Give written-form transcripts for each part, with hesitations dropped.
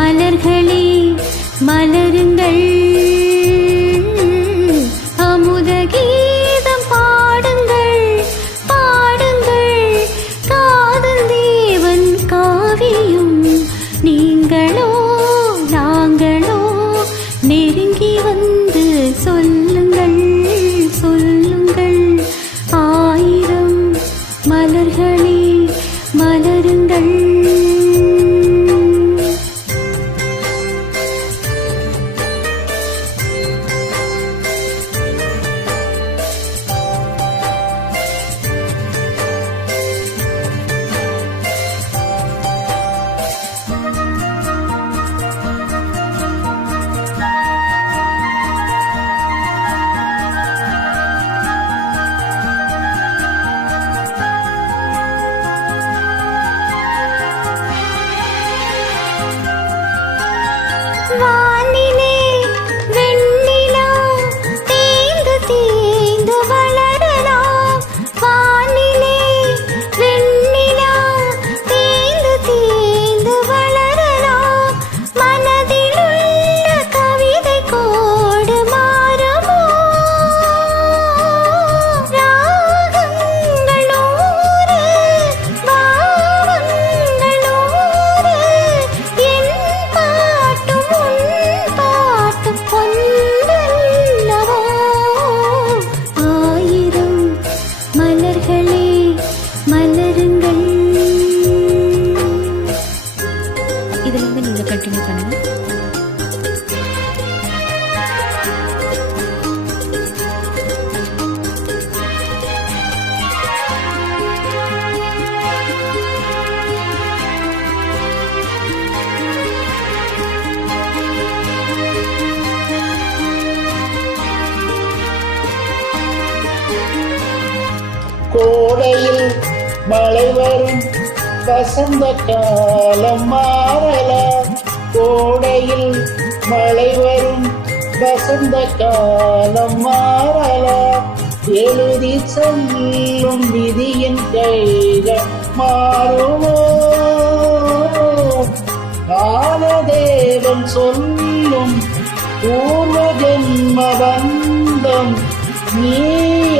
மலர்களே மலருங்கள், அமுத கீதம் பாடுங்கள் பாடுங்கள், காதல் தேவன் காவியம். நீங்களோ நாங்களோ நெருங்கி வந்து சொல்லுங்கள் சொல்லுங்கள், ஆயிரம் மலர்களே மலருங்கள். வானிலே வெண்ணிலா தேய்ந்து தேய்ந்து வளரலாம், வானிலே வெண்ணிலா தேய்ந்து தேய்ந்து வளரலாம், மனதிலுள்ள கவிதை கோடு மாறுமோ, ராகங்கள் நூறு பாவங்கள் நூறு, என் பாட்டும் பாட்டும் பொன்னல்லவோ, ஆயிரம் மலர்களே மலருங்கள். இதுல இருந்து நீங்க கண்டினியூ பண்ணுங்க. கோடையில் மழை வரும் வசந்த காலம் மாறலாம், கோடையில் மழை வரும் வசந்த காலம் மாறலாம், எழுதி சொல்லும் விதியின் கைகள் மாறுமோ, காலதேவன் சொல்லும் பூர்வ ஜென்ம பந்தம், நீ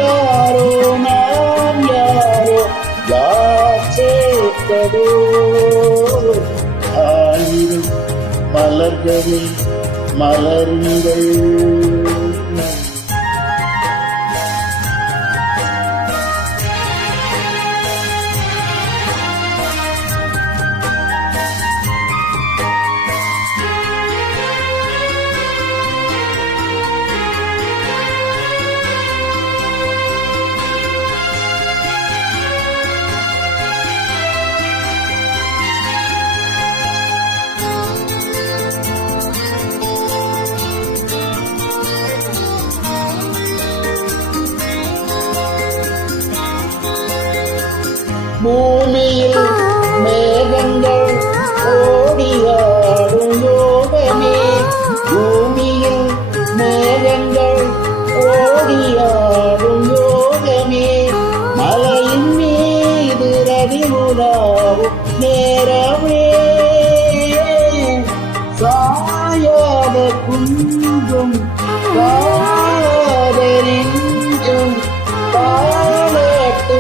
யாரோ நான் யாரோ யார் சேர்த்ததோ, ஆயிரம் மலர்களே மலருங்கள். பூமியில் மேகங்கள் ஓடியாடும் யோகமே, பூமியில் மேகங்கள் ஓடியாடும் யோகமே, மலையின் மீது ரதிமுலாவும் நேரமே, சாயாத குன்றும் காயாத நெஞ்சும் பாலட்டு